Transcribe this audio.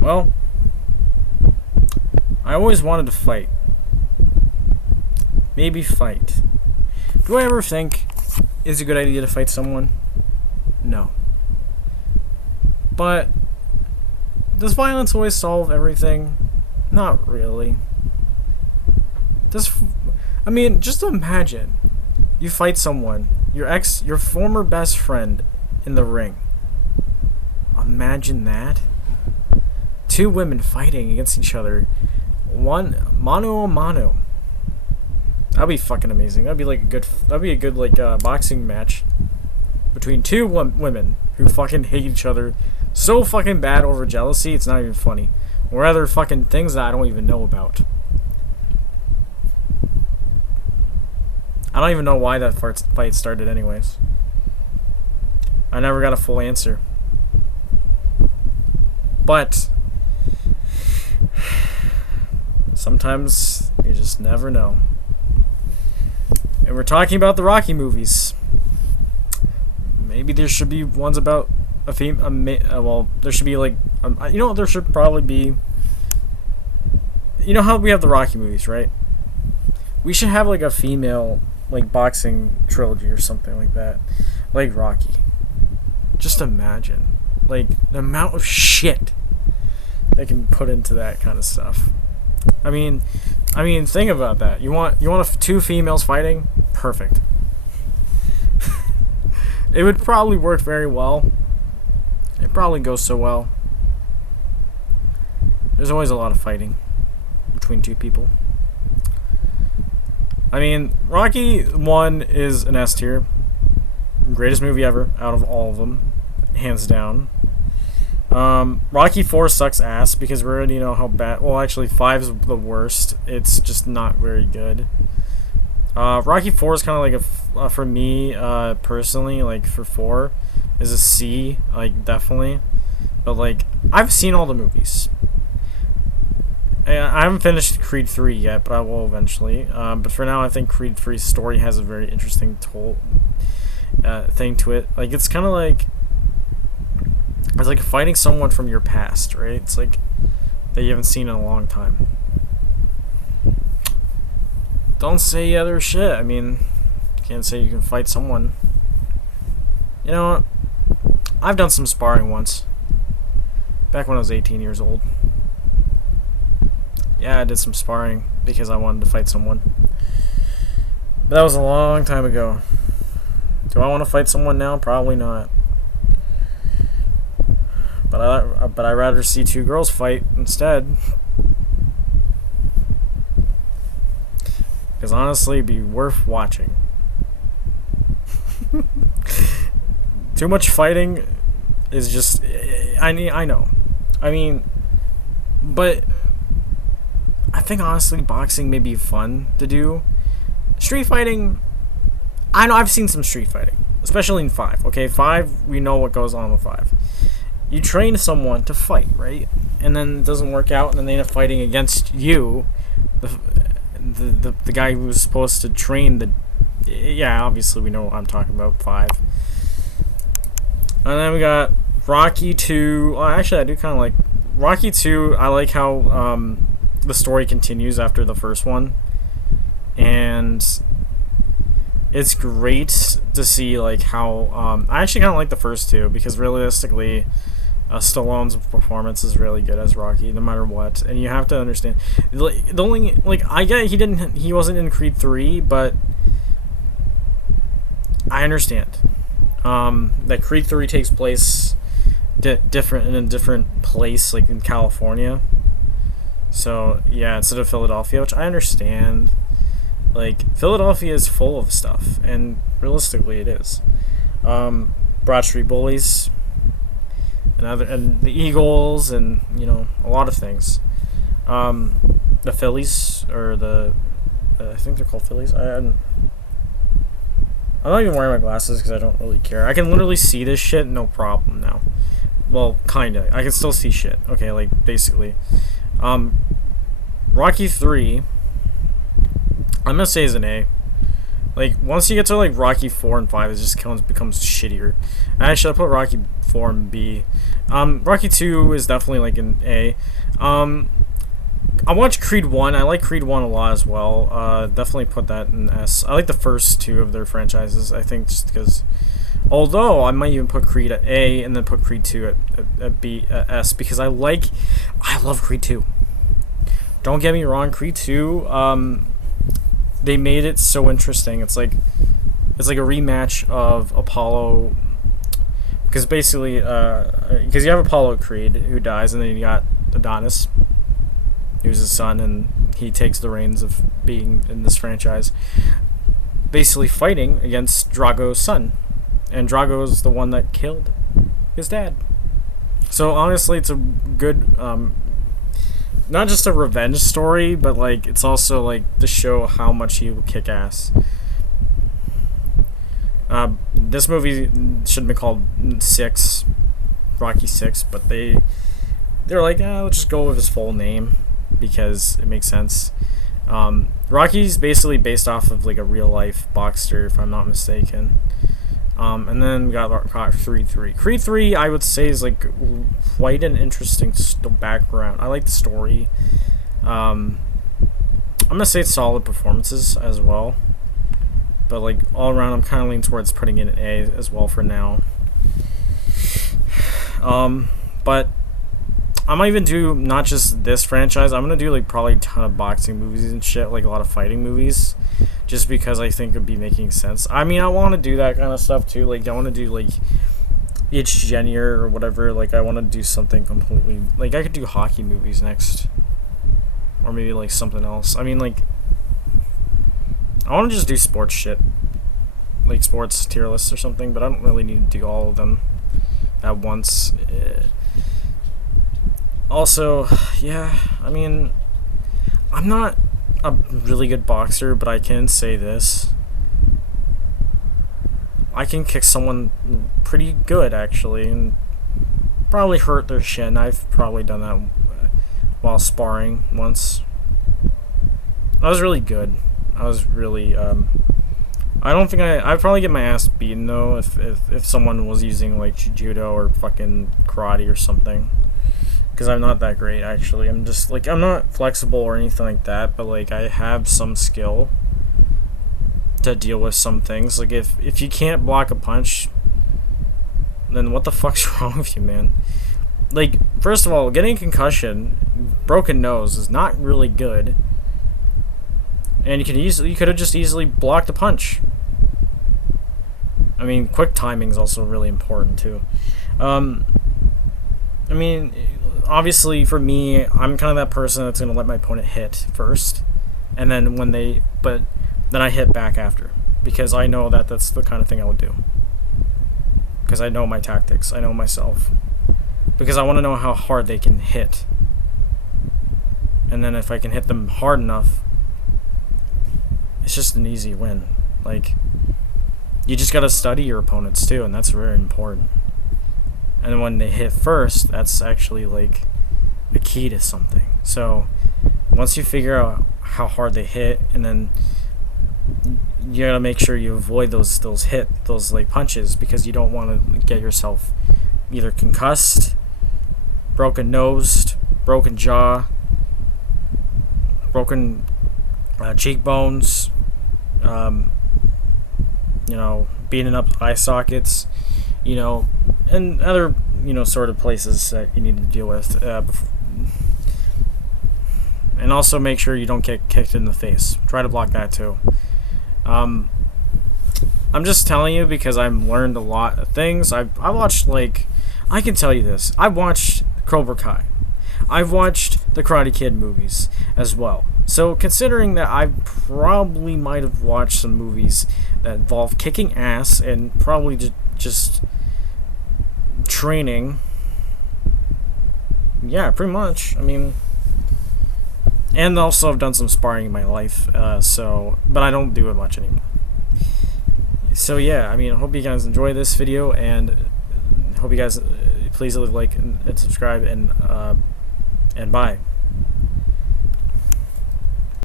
Well, I always wanted to fight. Maybe fight. Do I ever think it's a good idea to fight someone? No. But does violence always solve everything? Not really. I mean, just imagine you fight someone, your former best friend in the ring. Imagine that. Two women fighting against each other. One mano a mano. That'd be fucking amazing. That'd be a good like boxing match between two women who fucking hate each other so fucking bad over jealousy. It's not even funny. Or other fucking things that I don't even know about. I don't even know why that fight started anyways. I never got a full answer. But sometimes you just never know. And we're talking about the Rocky movies. Maybe there should be ones about a well, there should be like, there should probably be. You know how we have the Rocky movies, right? We should have like a female like boxing trilogy or something like that, like Rocky. Just imagine, like the amount of shit they can put into that kind of stuff. I mean, think about that. You want two females fighting? Perfect. It would probably work very well. It probably goes so well. There's always a lot of fighting between two people. I mean, Rocky 1 is an S tier. Greatest movie ever out of all of them. Hands down. Rocky 4 sucks ass because we already know how bad. Well, actually, 5 is the worst. It's just not very good. Rocky 4 is kind of like for me, personally, like for 4, is a C, like definitely. But like, I've seen all the movies. I haven't finished Creed 3 yet, but I will eventually. But for now, I think Creed 3's story has a very interesting thing to it. Like, it's kind of like, it's like fighting someone from your past, right? It's like that you haven't seen in a long time. Don't say other shit. I mean, can't say you can fight someone. You know what? I've done some sparring once. Back when I was 18 years old. Yeah, I did some sparring because I wanted to fight someone. But that was a long time ago. Do I want to fight someone now? Probably not. But I'd rather see two girls fight instead. Because honestly, it'd be worth watching. Too much fighting is just... I know. I mean... But... I think honestly, boxing may be fun to do. Street fighting... I know I've seen some street fighting. Especially in 5. Okay, 5, we know what goes on with 5. You train someone to fight, right? And then it doesn't work out, and then they end up fighting against you, the guy who was supposed to train the... Yeah, obviously we know what I'm talking about, 5. And then we got Rocky 2. Oh, actually, I do kind of like... Rocky 2, I like how the story continues after the first one. And it's great to see like how... I actually kind of like the first two, because realistically... Stallone's performance is really good as Rocky, no matter what, and you have to understand. The only like I get he wasn't in Creed 3, but I understand that Creed 3 takes place different in a different place, like in California. So yeah, instead of Philadelphia, which I understand. Like Philadelphia is full of stuff, and realistically, it is. Broad Street Bullies. And the Eagles, and you know, a lot of things. The Phillies, or I think they're called Phillies. I'm not even wearing my glasses because I don't really care. I can literally see this shit, no problem now. Well, kinda. I can still see shit. Okay, like basically. Rocky 3, I'm gonna say is an A. Like once you get to like Rocky 4 and 5, it just becomes shittier. Actually, I'll put Rocky 4 and B. Rocky 2 is definitely like an A. I watched Creed 1. I like Creed 1 a lot as well. Definitely put that in S. I like the first two of their franchises, I think, just because. Although I might even put Creed at A and then put Creed 2 at B at S, because I love Creed 2. Don't get me wrong, Creed 2, they made it so interesting. It's like a rematch of Apollo, because basically, because you have Apollo Creed who dies, and then you got Adonis, who's his son, and he takes the reins of being in this franchise, basically fighting against Drago's son, and Drago is the one that killed his dad. So honestly, it's a good, not just a revenge story, but like it's also like to show how much he will kick ass. This movie should have been called Rocky 6, but they're like, let's just go with his full name because it makes sense. Rocky's basically based off of like a real life boxer, if I'm not mistaken. And then we got Creed 3. Creed 3, I would say, is like quite an interesting background. I like the story. I'm gonna say it's solid performances as well. But like all around, I'm kind of leaning towards putting it in A as well for now. But I might even do not just this franchise. I'm gonna do like probably a ton of boxing movies and shit, like a lot of fighting movies, just because I think it'd be making sense. I mean, I want to do that kind of stuff too. Like I want to do like each genre or whatever. Like I want to do something completely. Like I could do hockey movies next, or maybe like something else. I mean, like I want to just do sports shit, like sports tier lists or something. But I don't really need to do all of them at once. Also, yeah, I mean, I'm not a really good boxer, but I can say this. I can kick someone pretty good, actually, and probably hurt their shin. I've probably done that while sparring once. I was really good. I was really, I don't think I'd probably get my ass beaten, though, if someone was using, like, judo or fucking karate or something. Because I'm not that great, actually. I'm just, like, I'm not flexible or anything like that, but, like, I have some skill to deal with some things. Like, if you can't block a punch, then what the fuck's wrong with you, man? Like, first of all, getting a concussion, broken nose, is not really good. And you could have just easily blocked a punch. I mean, quick timing is also really important, too. I mean, obviously for me, I'm kind of that person that's going to let my opponent hit first, and then then I hit back after, because I know that that's the kind of thing I would do, because I know my tactics, I know myself, because I want to know how hard they can hit, and then if I can hit them hard enough, it's just an easy win. Like, you just got to study your opponents too, and that's very important. And when they hit first, that's actually like the key to something. So once you figure out how hard they hit, and then you gotta make sure you avoid those like punches, because you don't want to get yourself either concussed, broken nosed, broken jaw, broken cheekbones, beating up eye sockets, and other, sort of places that you need to deal with. And also make sure you don't get kicked in the face. Try to block that too. I'm just telling you because I've learned a lot of things. I watched, like, I can tell you this. I watched Cobra Kai. I've watched the Karate Kid movies as well. So considering that I probably might have watched some movies that involve kicking ass and probably just training. Yeah, pretty much. I mean, and also I've done some sparring in my life, but I don't do it much anymore. So yeah, I mean, I hope you guys enjoy this video, and hope you guys please leave a like and subscribe, and bye.